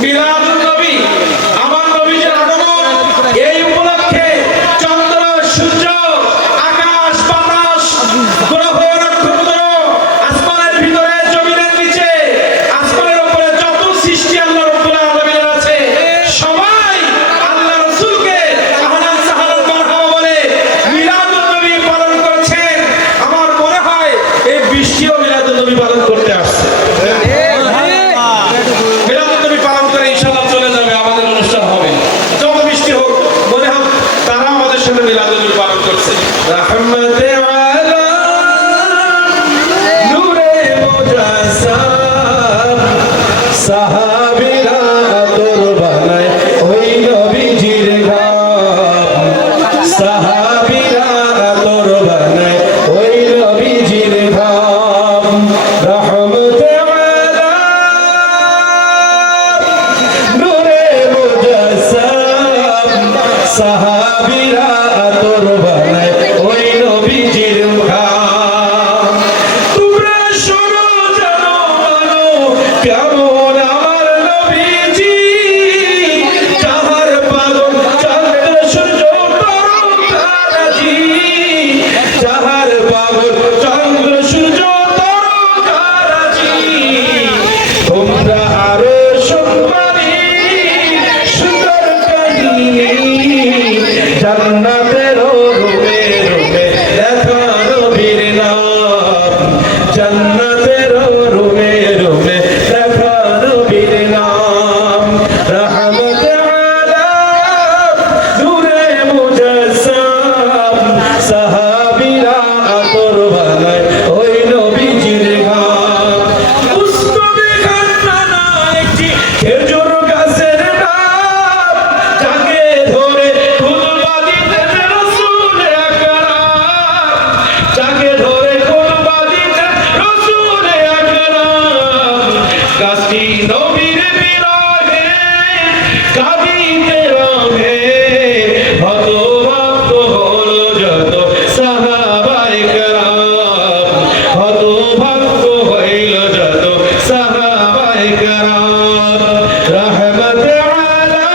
মিলাদুন নবী, আমার নবীজির আগমন, এই উপলক্ষে চন্দ্র সূর্য আকাশ বাতাস গ্রহ নক্ষত্র আসমানের ভিতরে জমিনের নিচে আসমানের উপরে যত সৃষ্টি আল্লাহ রাব্বুল আলামিনের আছে সবাই আল্লাহ রাসূলকে আহলান সাহালান মারহাবা বলে মিলাদুন নবী পালন করছেন। আমার মনে হয় এই বৃষ্টিও মিলাদুন নবী পালন করতে আসছে। মিলাদুন নবী পালন করে ইনশাআল্লাহ চলে যাবে, আমাদের অনুষ্ঠান হবে। যত বৃষ্টি হোক মনে হোক তারা আমাদের সাথে মিলাদুন নবী পালন করছে। রাহমাতে আলা নূরে মুজাসসাম সাহাবীরা আতর বানায় ওই নবীজির ঘাম, সাহাবীরা আতর বানায় ওই নবীজির ঘাম। রাহমাতে আলা নূরে মুজাসসাম সাহাবীরা আতর বানায় ওই নবীজির ঘাম। তোমরা শোনো জানো মানো কেমন আমার নবীজি, যাহার পালন চন্দ্র সূর্য তারাজি, যাহার পালন চন্দ্র সূর্য তারাজি। তোমরা আরো শুনবানি সুন্দর কাহিনী, জান্নাতের রূপে রূপে দেখা নবীর নাম, জান্নাতের রূপে রূপে দেখা নবীর নাম। রাহমাতে আলা নূরে মুজাসসাম সাহাবীরা আতর বানায় ওই নবীজির ঘাম। মুস্তফা খানা একটি খেজুর গাছের ডাব, যাকে ধরে খুতবা দিতেন রাসূল আকরাম, যাকে ধরে খুতবা দিতেন রাসূল আকরাম। গাছটি নবীর বিরহে কাঁদিতে রহে, হতভম্ব হলো যত সাহাবায়ে কেরাম, হতভম্ব হইল যত সাহাবায়ে কেরাম। রাহমাতে আলা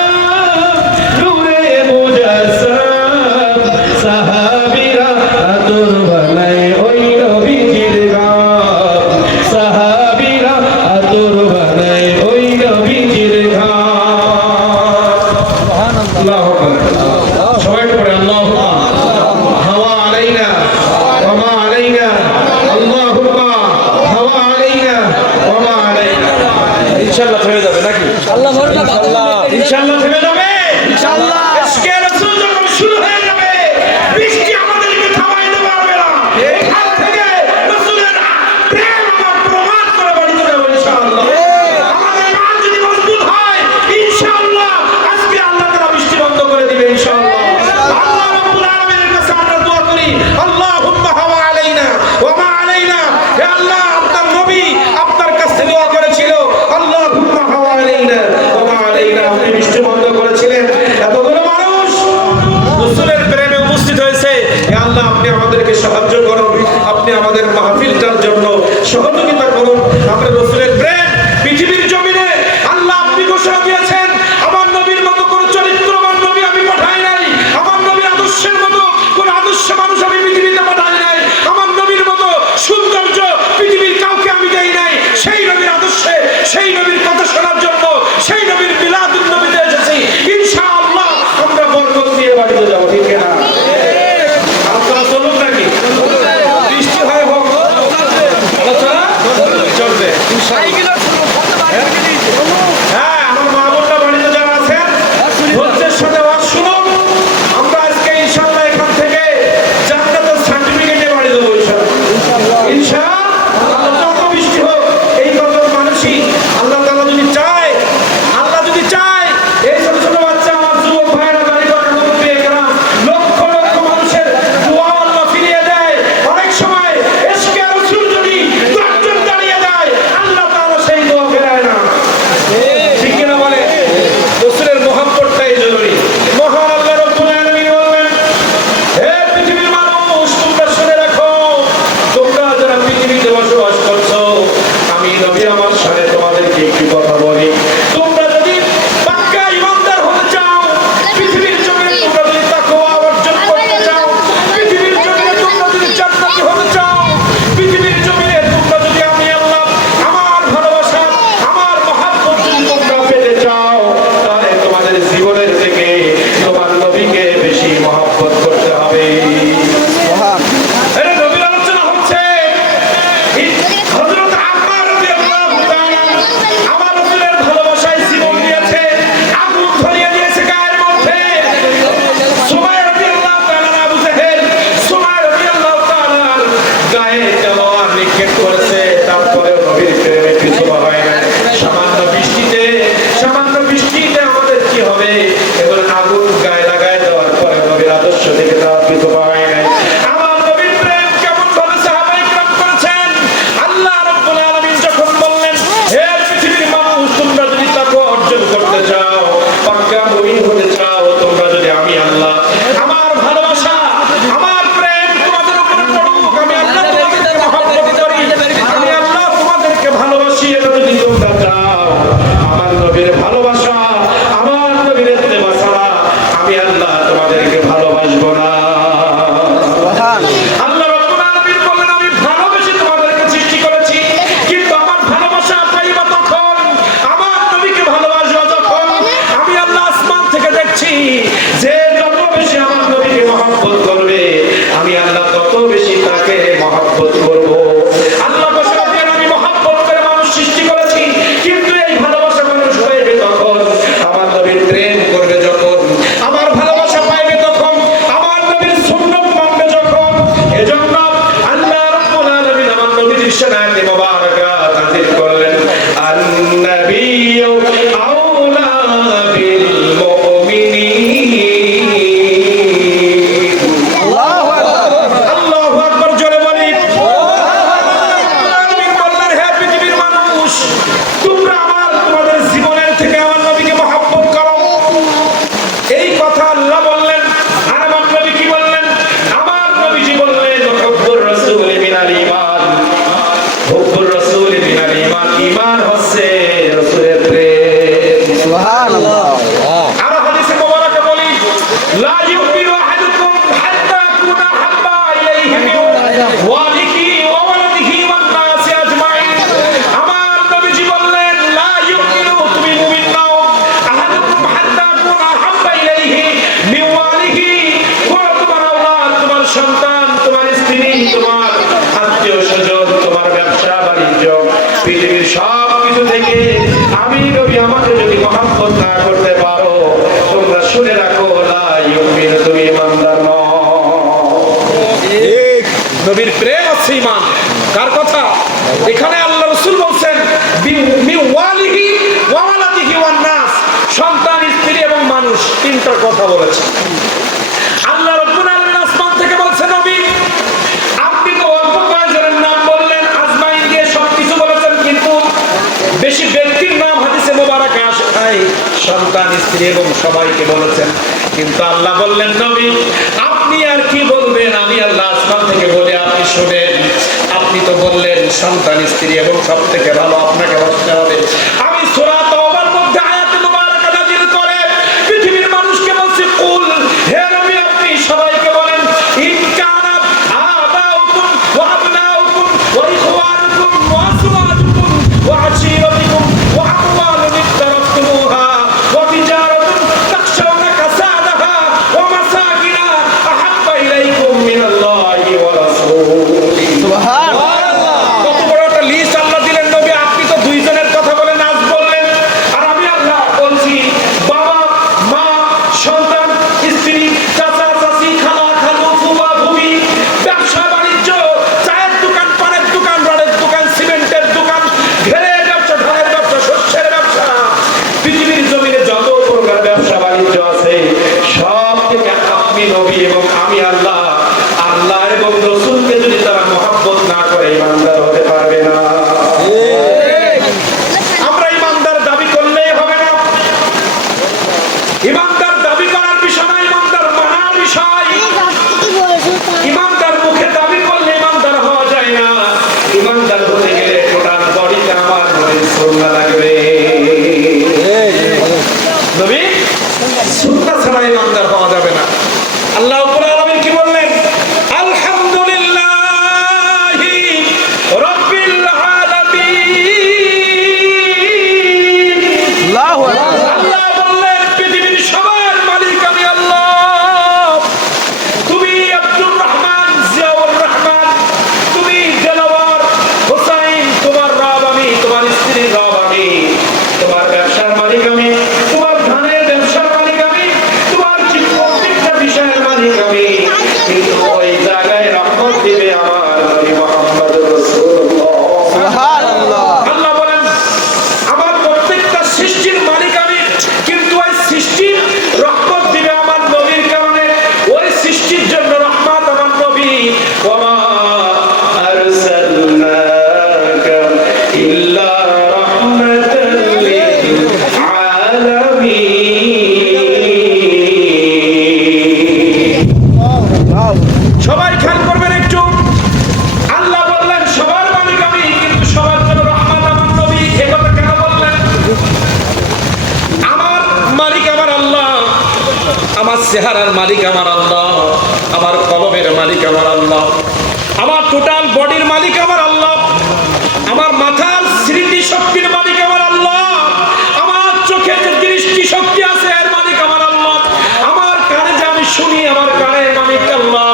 নূরে মুজাসসাম সাহাবীরা আতর বানায় ওই নবীজির ঘাম, সাহাবীরা আতর বানায় ওই নবীজির ঘাম। আল্লাহু আকবার। সবাই পড়ে আল্লাহুম্মা হাওয়া আলাইনা ওয়া মা আলাইনা, আল্লাহুম্মা হাওয়া আলাইনা ওয়া মা আলাইনা। ইনশাআল্লাহ হয়ে যাবে নাকি? আল্লাহ বরকত আল্লাহ ইনশাআল্লাহ হয়ে যাবে ইনশাআল্লাহ। ইশকে রাসূল যখন শুরু হয়ে যাবে বৃষ্টি আমাদেরকে থামাইতে পারবে না। এখান থেকে রাসূলের প্রেম আমরা প্রমাণ করে বাড়িতে যাব ইনশাআল্লাহ। আমাদের ইমান যদি মজবুত হয় ইনশাআল্লাহ আজকে আল্লাহ তাআলা বৃষ্টি বন্ধ করে দিবে ইনশাআল্লাহ। আল্লাহ রাব্বুল আলামিনের কাছে আমরা দোয়া করি, আল্লাহুম্মা হাওয়া আলাইনা ওয়া মা আলাইনা। হে আল্লাহ, আপনার নবী আপনার কাছে দোয়া করেছিল, আল্লাহুম্মা হাওয়া আলাইনা ওয়া মা আলাইনা, আপনি বৃষ্টি বন্ধ করেছিলেন। এতগুলো মানুষ বলেছে। আল্লাহ রাব্বুল আলামিন আসমান থেকে বলছে, নবী আপনি তো অল্প কয়েকজনের নাম বললেন, আজমাইন দিয়ে সবকিছু বলেছেন, কিন্তু বেশি ব্যক্তির নাম হাদিসে মোবারকে আসে নাই, সন্তান, স্ত্রী এবং সবাইকে বলেছেন। কিন্তু আল্লাহ বললেন, নবী আপনি আর কি বলবেন, আমি আল্লাহ আসমান থেকে বলে আপনি শুনেন। আপনি তো বললেন সন্তান, স্ত্রী এবং সব থেকে ভালো আপনাকে বাঁচতে হবে। আমি সূরা তাওবার মধ্যে আয়াতে মুবারাকা নাযিল করে পৃথিবীর মানুষকে বলছি, কুল, হে নবী আপনি সবাইকে বলেন, ইন কানাত আবাউকুম ওয়া আবনাউকুম ওয়া ইখওয়ানুকুম ওয়া আজওয়াজুকুম ওয়া আশীরাতুকুম ওয়া আমওয়ালুন ইক্তারাফতুমুহা ওয়া তিজারাতুন তাখশাউনা কাসাদাহা ওয়া মাসাকিনা আহাব্বা ইলাইকুম মিনাল্লাহি ওয়া রাসূলিহি। সুবহানাল্লাহ। কত বড় একটা লিস্ট আল্লাহ দিলেন নবী। আপনি তো দুইজনের কথা বলেন, আজ বললেন, আর আমি আল্লাহ বলছি বাবা, মা, সন্তান, স্ত্রী, চাচা, চাচী, খালা, খালু, ফুফা, ফুফি, ব্যবসা বাণিজ্য, চায়ের দোকান, পানের দোকান, রডের দোকান, সিমেন্টের দোকান, ঘেরের ব্যবসা, ধানের ব্যবসা, শস্যের ব্যবসা, পৃথিবীর জমিনে যত প্রকার ব্যবসা বাণিজ্য আছে সব থেকে আপনি নবী এবং আমি আল্লাহ, আল্লাহ এবং রাসূলকে যদি তারা মহব্বত না করে ইমানদার হতে পারবে না। আমরা ইমানদার দাবি করলেই হবে না। ইমানদার দাবি করার বিষয় না, ইমানদার মানার বিষয়। ইমানদার মুখে দাবি করলে ইমানদার হওয়া যায় না। ইমানদার হতে গেলে টোটাল বডিতে আমার নবীর সুন্নাহ লাগবে। নবী সুন্নাহ ছাড়া ইমানদার হওয়া যাবে না। আল্লাহ রাব্বুল আলামিন কি বললেন? আলহামদুলিল্লাহি রাব্বিল আলামিন। আল্লাহু আকবার। আল্লাহ বললেন, পৃথিবীর সবার মালিক আমি আল্লাহ। তুমি আব্দুর রহমান, জিয়াউর রহমান, তুমি দেলাওয়ার হোসাইন, তোমার রব আমি, তোমার স্ত্রীর রব আমি, তোমার ব্যবসার মালিক আমি, তোমার ধানের ব্যবসার মালিক আমি, তোমার প্রত্যেকটা বিষয়ের মালিক আমি। কিন্তু ওই জায়গায় রহমত দিবে আমার নবী মুহাম্মদুর রাসূলুল্লাহ। সুবহানাল্লাহ। আল্লাহ বলেন, আমার প্রত্যেকটা সৃষ্টির মালিক আমি, কিন্তু ওই সৃষ্টির রহমত দিবে আমার নবীর কারণে। ওই সৃষ্টির জন্য রহমত আমার নবী। ওয়া মা আরসালনাকা ইল্লা রাহমাতাল লিল আলামিন। সবাই খেয়াল করবেন একটু। আল্লাহ বললেন সবার মালিক আমি, কিন্তু সবার জন্য রহমত আমার নবী। এই কথা কেন বললেন? আমার মালিক আমার আল্লাহ, আমার চেহারার মালিক আমার আল্লাহ, আমার কলবের মালিক আমার আল্লাহ, আমার টোটাল বডির মালিক আমার আল্লাহ, আমার মাথার স্মৃতি শক্তির মালিক আমার আল্লাহ, আমার চোখে যে দৃষ্টি শক্তি আছে এর মালিক আমার আল্লাহ, আমার কানে যে আমি শুনি আমার কানের মালিক আল্লাহ,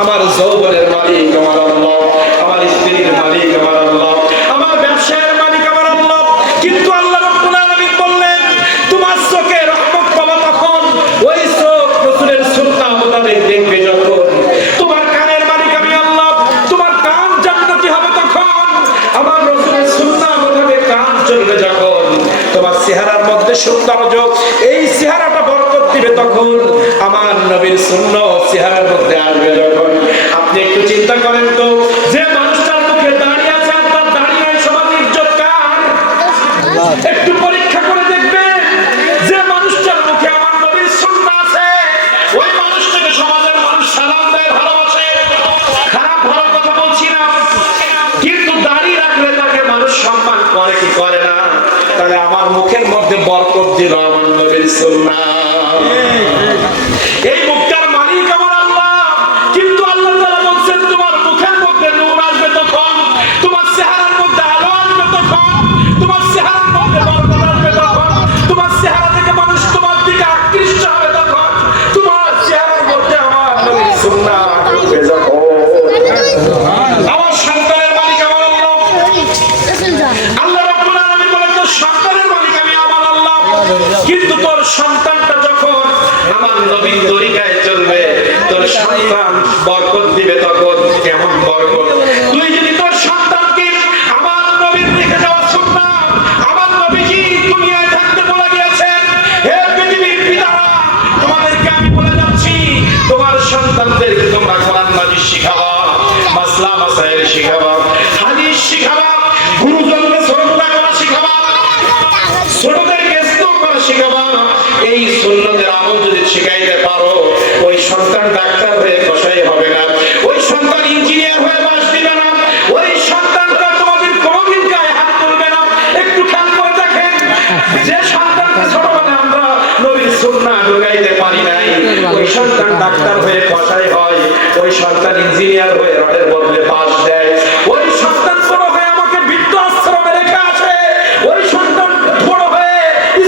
আমার যৌবনের মালিক আমার আল্লাহ, আমার স্ত্রীর মালিক আমার আল্লাহ, আমার ব্যবসায়ের মালিক আমার আল্লাহ। কিন্তু আল্লাহ রাব্বুল আলামিন বললেন, তোমার চোখে রহমত পাবা তখন ওই চোখ রাসূলের সুন্নাহ মোতাবেক দেখবে যখন। তোমার কানের মালিক আমি আল্লাহ, তোমার কান জান্নাতি হবে তখন আমার রাসূলের সুন্নাহ মোতাবেক কান চলবে যখন। তোমার চেহারার মধ্যে সৌন্দর্য, এই চেহারাটা বরকত দিবে তখন আমার নবীর সুন্নাহ চেহারার মধ্যে আসবে যখন। আপনি একটু চিন্তা করেন তো, যে মানুষটার মুখে দাড়ি আছে আর তার দাড়ি নাই, সমাজে ইজ্জত কার? একটু পরীক্ষা করে দেখবেন। যে মানুষটার মুখে আমার নবীর সুন্নাহ আছে, ওই মানুষটাকে সমাজের মানুষ সালাম দেয়, ভালোবাসে। খারাপ ভালো কথা বলছি না, কিন্তু দাড়ি রাখলে তাকে মানুষ সম্মান করে কি করে না? তাহলে আমার মুখের মধ্যে বরকত দিল আমার নবীর সুন্নাহ। এই মুখটার মালিক আমার আল্লাহ, কিন্তু আল্লাহ তাআলা বলছেন তোমার মুখের মধ্যে নূর আসবে তখন, তোমার চেহারার মধ্যে আলো আসবে তখন, তোমার চেহারার মধ্যে বরকত আসবে তখন, তোমার চেহারা থেকে মানুষ তোমার দিকে আকৃষ্ট হবে তখন, তোমার চেহারার মধ্যে আমার নবীর সুন্নাহ আসবে যখন। আমার সন্তানের মালিক আমার আল্লাহ। আল্লাহ রাব্বুল আলামিন বলেন, তোর সন্তানের মালিক আমি আমার আল্লাহ, কিন্তু তোর সন্তানটা যখন আমার নবীর তরিকায় চলবে, তোর সন্তান বরকত দিবে তখন। কেমন বরকত? তুই যদি তোর সন্তানকে আমার নবীর দিকে যাওয়া সুন্নাহ, আমার নবীজি দুনিয়ায় থাকতে বলে গিয়েছেন, হে পৃথিবীর পিতারা, তোমাদেরকে শিখাবা, এই সুন্নতের আমল যদি শিখাইতে পারো, ওই সন্তান ডাক্তার হয়ে কসাই হবে না, ওই সন্তান ইঞ্জিনিয়ার হয়ে বাস দিবে না, ওই সন্তানটা তোমাদের কোনোদিন গায়ে হাত তুলবে না। একটু খেয়াল করে দেখেন, যে সন্তানকে ছোটবেলায় আমরা নবীর সুন্নাহ ঢুকাইতে পারি নাই, ওই সন্তান ডাক্তার হয়ে কসাই হয়, ওই সন্তান ইঞ্জিনিয়ার হয়ে রডের বদলে বাস দেয়, ওই সন্তান বড় হয়ে আমাকে বৃদ্ধ আশ্রমে রেখে আসে, ওই সন্তান বড় হয়ে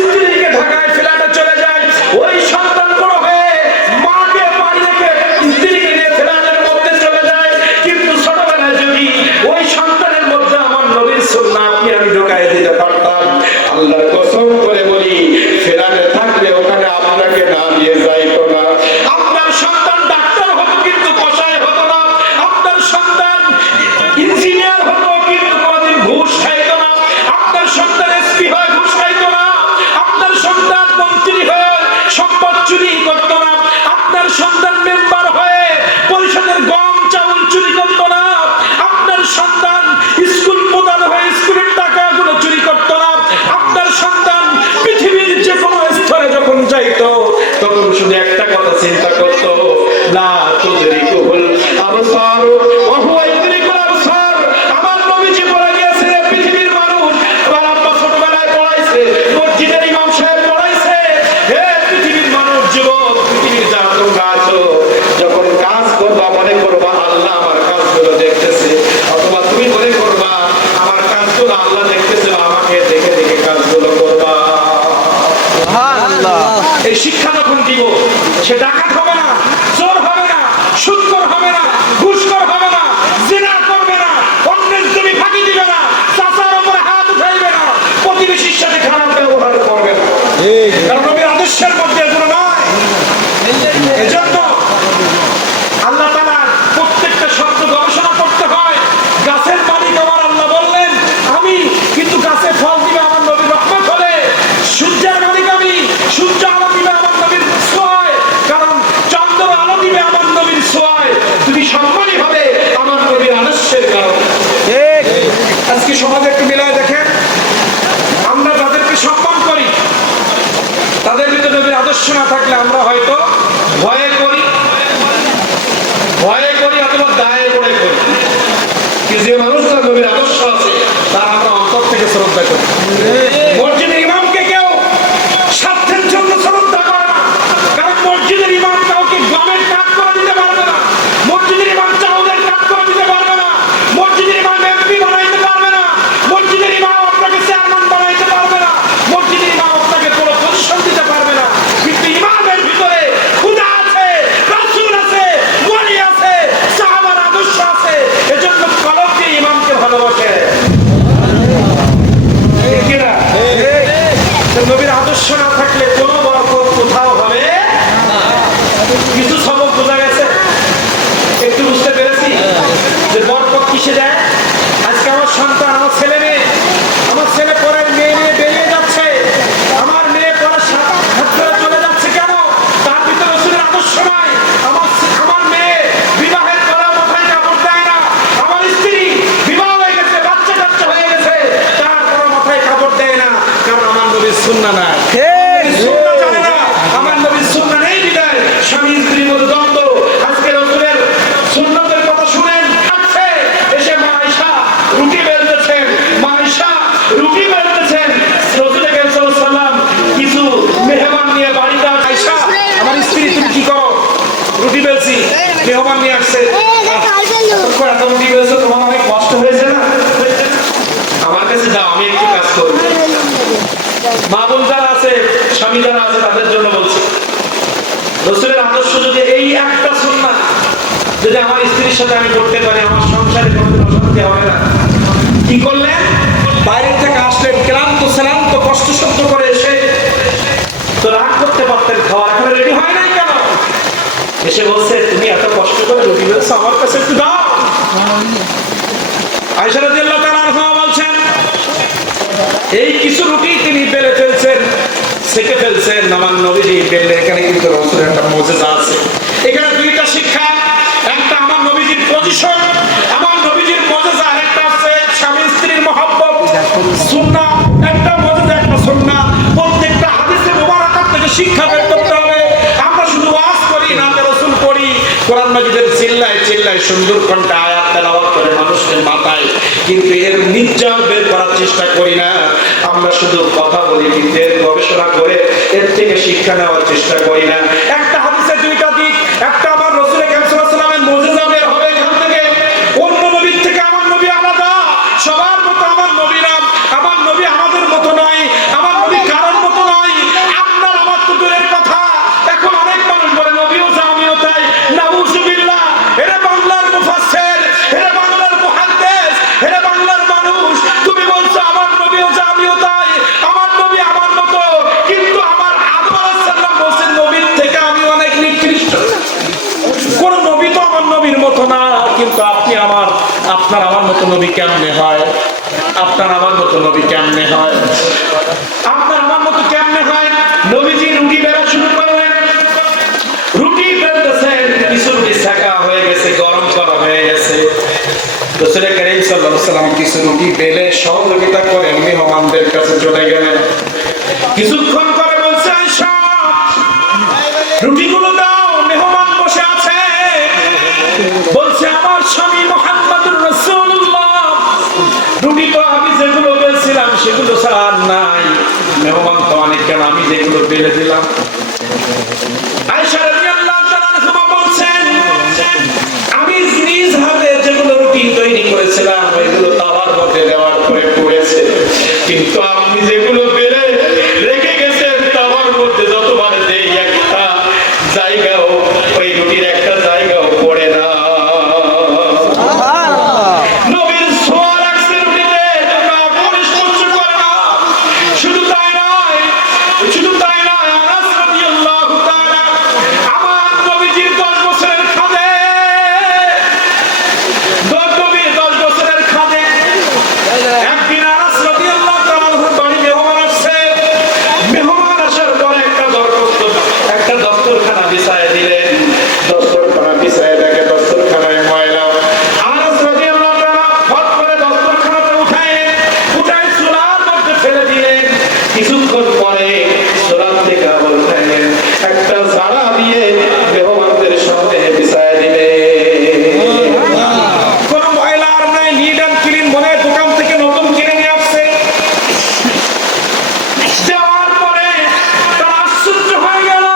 স্ত্রীকে ঢাকায় ফেলাতে চলে যায়, ওই সন্তান বড় হয়ে মাকে বাড়ি রেখে স্ত্রীকে নিয়ে ফেলানোর মধ্যে চলে যায়। কিন্তু ছোটবেলায় যদি ওই সন্তানের মধ্যে আমার নবীর সুন্নাহ আপনি আমি ঢুকাই দিতে পারতাম, আল্লাহর কসম করে বলি, ফেলাতে থাকলে ওখানে আপনাকে না নিয়ে যাইতো না। আপনার সন্তান ডাক্তার হতো কিন্তু কসাই হতো না, আপনার সন্তান ইঞ্জিনিয়ার হতো কিন্তু কোনোদিন ঘুষ খাইতো না, আপনার সন্তান এসপি হয়ে ঘুষ খাইতো না, আপনার সন্তান মন্ত্রী হয়ে সম্পদ চুরি করতো না, আপনার সন্তান মেম্বার হয়ে পরিষদের গম চাউল চুরি করতো না, আপনার সন্তান স্কুল প্রধান হয়ে স্কুলের টাকাগুলো চুরি করতো না, আপনার সন্তান পৃথিবীর যে কোনো স্তরে যখন যাইতো তখন শুধু একটা কথা চিন্তা করতো, লা তুদরিকুল আবসার ওয়া হুয়া ইউদরিকুল আবসার। আমার নবীজি বলে গিয়েছে, পৃথিবীর মানুষ, আমার আব্বা ছোটবেলায় পড়াইছে, মসজিদের ইমাম সাহেব পড়াইছে, হে পৃথিবীর মানুষ, যুবক, পৃথিবীর যা তোমরা আছো, যখন কাজ করবা মনে করবা আল্লাহ আমার কাজগুলো দেখতেছে, অথবা তুমি মনে করবা আমার কাজগুলো আল্লাহ দেখতেছে, আমাকে দেখে দেখে কাজগুলো করবা। সুবহানাল্লাহ। এই শিক্ষা যখন দিব, সে ডাকাত হবে না, চোর হবে না, সুদখোর হবে না, ঘুষখোর হবে না, জিনা করবে না, অন্যের জমি ফাঁকি দিবে না, চাচার উপরে হাত উঠাইবে না, প্রতিবেশীর সাথে খারাপ ব্যবহার করবে না, কারণ নবীর আদর্শের মধ্যে এগুলো নয়। এজন্য আল্লাহ তাআলা প্রত্যেকটা শব্দ গবেষণা করতে হয়। গাছের মালিক আমার আল্লাহ বললেন আমি, কিন্তু গাছে ফল দিবে আমার নবীর রহমত হলে। সূর্যের মালিক আমি, সূর্য আলো দিবে আমার নবীর ছোঁয়ায়, কারণ চন্দ্র আলো দিবে আমার নবীর ছোঁয়ায়। তুমি সম্মানী হবে আমার নবীর আদর্শের কারণে। আজকে সমাজে একটু মিলায় দেখেন, আমরা যাদেরকে সম্মান করি তাদের ভিতরে নবীর আদর্শ না থাকলে আমরা হয়তো ভয়ে করি অথবা দায়ে পড়ে করি, কি যে মানুষ তার নবীর আদর্শ আছে তার আমরা অন্তর থেকে শ্রদ্ধা করি। মসজিদের ইমামকে কেউ স্বার্থের জন্য শ্রদ্ধা করে না, কারণ মসজিদের ইমাম কাউকে গমের কাজ করে দিতে পারবে না, মসজিদের ইমাম চাউলের কাজ করে দিতে পারবে না, মসজিদের ইমাম এমপি বানাইতে পারবে না, মসজিদের ইমাম আপনাকে চেয়ারম্যান বানাইতে পারবে না, মসজিদের ইমাম আপনাকে কোনো পজিশন দিতে পারবে না। কিন্তু ইমামের ভিতরে খোদা আছে, রাসূল আছে, ওলি আছে, সাহাবার আদর্শ আছে। এজন্য কলব দিয়ে ইমামকে ভালোবাসে। ঠিক কি না? তো নবীর আদর্শ না থাকলে কোনো বরকত কোথাও হবে না। কিছু সবক বোঝা গেছে, একটু বুঝতে পেরেছি যে বরকত কিসে যায়। আজকে আমার সন্তান, আমার ছেলে মেয়ে, আমার ছেলে পরের মেয়ে নিয়ে বেরিয়ে যাচ্ছে, আমার মেয়ে পরে হাত ধরে চলে যাচ্ছে, কেন? তার ভিতরে রাসূলের আদর্শ নাই। আমার মেয়ে বিবাহের পরে মাথায় কাপড় দেয় না, আমার স্ত্রী বিবাহ হয়ে গেছে, বাচ্চা কাচ্চা হয়ে গেছে, তারপরে মাথায় কাপড় দেয় না, কারণ আমার নবীর সুন্নাহ নাই। সুন্নাহ জানে না, আমার নবীর সুন্নাহ নেই বিদায় স্বামী স্ত্রীর মধ্যে দ্বন্দ্ব। আজকে রাসূলের সুন্নাতের কথা শুনেন, আছে এসে মা আয়েশা রুটি বেলতেছেন, মা আয়েশা রুটি বেলতেছেন, রাসূল করিম সাল্লাল্লাহু আলাইহি ওয়াসাল্লাম কিছু মেহমান নিয়ে বাড়িতে। আয়েশা, আমার স্ত্রী, তুমি কি করো? রুটি বেলছি, মেহমান নিয়ে আসছে, এত রুটি বেলছো, তোমার অনেক কষ্ট হয়েছে না? আমার কাছে দাও, আমি একটু কাজ করব। মা বোন যারা আছে, স্বামী যারা আছে, তাদের জন্য বলছি, রাসূলের আদর্শ যদি এই একটা সুন্নাহ যদি আমার স্ত্রীর সাথে আমি করতে পারি, আমার সংসারে কোনো অশান্তি হবে না। কি করলেন? বাইরে থেকে আসলেন, ক্লান্ত কষ্ট সহ্য করে এসে তো রাগ করতে পারতেন, খাওয়া এখনো রেডি হয় নাই কেন? এসে বলছে, তুমি এত কষ্ট করে রুটি বেলছো, আমার কাছে একটু দাও। আয়েশা রাদিয়াল্লাহু তাআলা আনহা বলছেন, এই কিছু রুটি তিনি বেলে ফেলছেন, সেকে ফেলছেন, আমার নবীজি বেললে। এখানে কিন্তু রাসূলের একটা মুজিজা আছে। এখানে দুইটা শিক্ষা, একটা আমার নবীজির পজিশন, আমার নবীজির মুজিজা, একটা আছে স্বামী স্ত্রীর মহব্বত সুন্নাহ, একটা মুজিজা, একটা সুন্নাহ। প্রত্যেকটা হাদিসে সুন্দর কণ্ঠে আয়াত তেলাওয়াত করে মানুষকে মাথায়, কিন্তু এর নির্যাস বের করার চেষ্টা করি না। আমরা শুধু কথা বলি, কিন্তু এর গবেষণা করে এর থেকে শিক্ষা নেওয়ার চেষ্টা করি না। একটা হাদিসের দুইটা দিক, একটা আমার রাসূল কারীম সাল্লাল্লাহু আলাইহি ওয়াসাল্লামের মুজিজা বের হবে এখান থেকে। অন্য নবীর থেকে আমার নবী আলাদা, সবার মতো আমার নবী না, আমার নবী আমাদের মতো নয়, আমার নবী কারোর মতো নয়। আপনার আমার তো দূরের কথা, এখন অনেক মানুষ বলে নবীও যা আমিও তাই। নাউজুবিল্লাহ। এরা বাংলার মুফাসসির, এরা বাংলার মুহাদ্দিস, এরা বাংলার মানুষ। তুমি বলছো আমার নবীও যা আমিও তাই, আমার নবী আমার মতো, কিন্তু আমার আদম আলাইহিস সালাম বলেন নবীর থেকে আমি অনেক নিকৃষ্ট। কোন নবী তো আমার নবীর মতো না, কিন্তু আপনি আমার, আপনার আমার মতো নবী কেমনে হয়? আপনার আমার মতো নবী কেমনে হয়? আপনার আমার মতো কেমনে হয়? নবীজি রুটি বেলা শুরু করলেন, রুটি বেলতেছেন, কিছু রুটি ছাকা হয়ে গেছে, গরম করা হয়ে গেছে। রাসূল কারীম সাল্লাল্লাহু আলাইহি ওয়াসাল্লাম কিছু রুটি বেলে সহযোগিতা করে মেহমানদের কাছে চলে গেলেন। কিছুক্ষণ পরে বলছে আয়েশা, রুটিগুলো দাও, মেহমান বসে আছে। বলছে আমার স্বামী মুহাম্মদুর রাসূলুল্লাহ, রুটি তো আমি যেগুলো বেলছিলাম সেগুলো ছাড়া আর নাই, মেহমান তো অনেক, কেন আমি যেগুলো বেলে দিলাম। আয়েশা রাদিয়াল্লাহু তাআলা আনহা বলছেন আমি নিজ হাতে যেগুলো রুটি তৈরি করেছিলাম ওইগুলো তাওয়ার মধ্যে দেওয়ার পরে পড়েছে, কিন্তু আপনি যেগুলো বেলে রেখে গেছেন তাওয়ার মধ্যে যতবার দেই একটা জায়গাও, ওই রুটির একটা জায়গাও পড়ে না। নবীর ছোঁয়া লাগছে রুটিতে, তোমরা পরিশ সহ্য করো না। শুধু তাই নয়, শুধু তাই নয়, আনাস রাদিয়াল্লাহু তাআলা আমার নবীজির 10 বছরের খাদে, 10 বছরের খাদে, একদিন আনাস রাদিয়াল্লাহু তাআলা বাড়ি মেহমান আসছে। মেহমান আসার পরে একটা দস্তরখানা বিছায় দিলেন। দস্তরখানা বিছায় দেখে দস্তরখানায় ময়লা। আনাস রাদিয়াল্লাহু তাআলা ফট করে দস্তরখানাটা উঠায় চুলার মধ্যে ফেলে দিলেন। কিছুক্ষণ পরে চুলার থেকে আবার উঠাইলেন, একটা ঝাড়া দিয়ে মেহমানদের সামনে বিছায় দিলেন। কোনো ময়লা আর নাই, নিট অ্যান্ড ক্লিন, মনে হয় দোকান থেকে নতুন কিনে নিয়ে আসছে। দেওয়ার পরে তারা আশ্চর্য হয়ে গেল,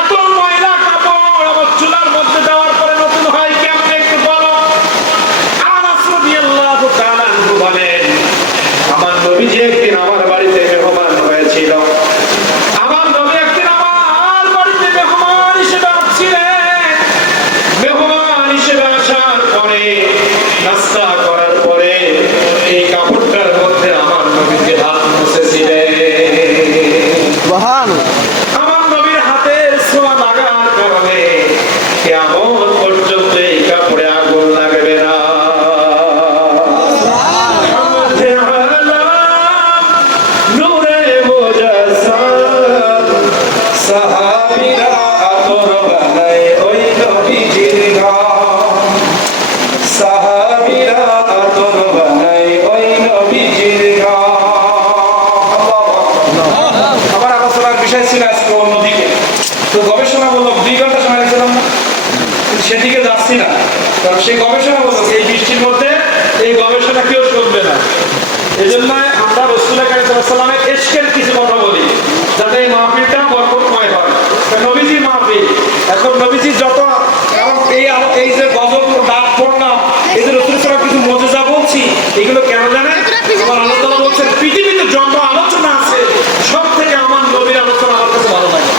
এত ময়লা কাপড় আবার চুলার মধ্যে দেওয়ার পরে নতুন হয় কেমনে, একটু বলো। আনাস রাদিয়াল্লাহু তাআলা আনহু বলেন আমার নবীজি একদিন আমার বাড়িতে মেহমান হয়েছিল। আমার নবী একদিন আমার বাড়িতে মেহমান হিসেবে আসছিলেন। মেহমান হিসেবে আসার পরে নাস্তা করার পরে এই কাপড়টার মধ্যে আমার নবীকে হাত মুছেছিলেন। সুবহানাল্লাহ। আমার নবীর হাতের ছোঁয়া লাগার কারণে কিয়ামত পর্যন্ত এই কাপড়ে আগুন লাগবে না। নূরে মুজাসসাম সাহাবীরা আতর বানায় ওই নবীজির ঘর, সাহাবীরা আতর বানায় ওই নবীজির ঘর। আমার আলোচনার বিষয় ছিল আজকে অন্যদিকে, তো গবেষণামূলক 2 ঘন্টা সময় রেখেছিলাম না, কিন্তু সেদিকে যাচ্ছি না, কারণ সেই গবেষণামূলক এই বৃষ্টির মধ্যে এই গবেষণা কেউ শুনবে না। এই জন্য আমরা রাসূল কারীম সাল্লাল্লাহু আলাইহি ওয়াসাল্লামের এশকের কিছু কথা বলি, যাতে এই মাহফিলটা বরকতময় হয়। নবীজির মাহফিল, এখন নবীজি যত, কারণ এই যে গজব দাঁত পড়লাম, এই যে রাসূল সাল্লাল্লাহু কিছু মুজিজা বলছি, এগুলো কেন জানেন? আমার আল্লাহ তাআলা বলছেন পৃথিবীতে যত আলোচনা আছে সব থেকে আমার নবীর আলোচনা আমার কাছে ভালো লাগে।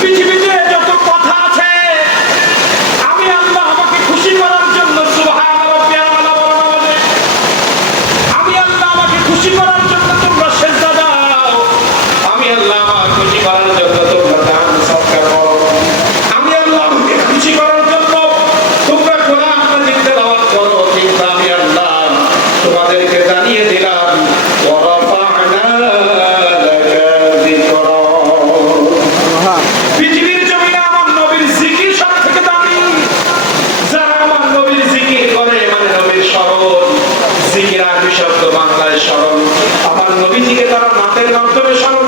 পৃথিবীতে যত কথা আছে আমি আল্লাহ আমাকে খুশি করার জন্য সুবহান রাব্বিয়াল আলা বলে, আমি আল্লাহ আমাকে খুশি করার জন্য তোমরা সিজদা দাও, আমি আল্লাহ আমাকে খুশি করার জন্য তোমরা দান সদকা করো, আমি আল্লাহ আমাকে খুশি করার জন্য তোমরা কোরআন মাজিদ তেলাওয়াত করো, কিন্তু আমি আল্লাহ তোমাদেরকে জানিয়ে দিলাম ওয়া রাফা'না লাকা যিকরা। পৃথিবীর জমিনে আমার নবীর জিকির সব থেকে দামি। যারা আমার নবীর জিকির করে, মানে নবীর স্মরণ, জিকির আরবি শব্দ বাংলায় স্মরণ, আমার নবীজিকে তারা নাতের মাধ্যমে স্মরণ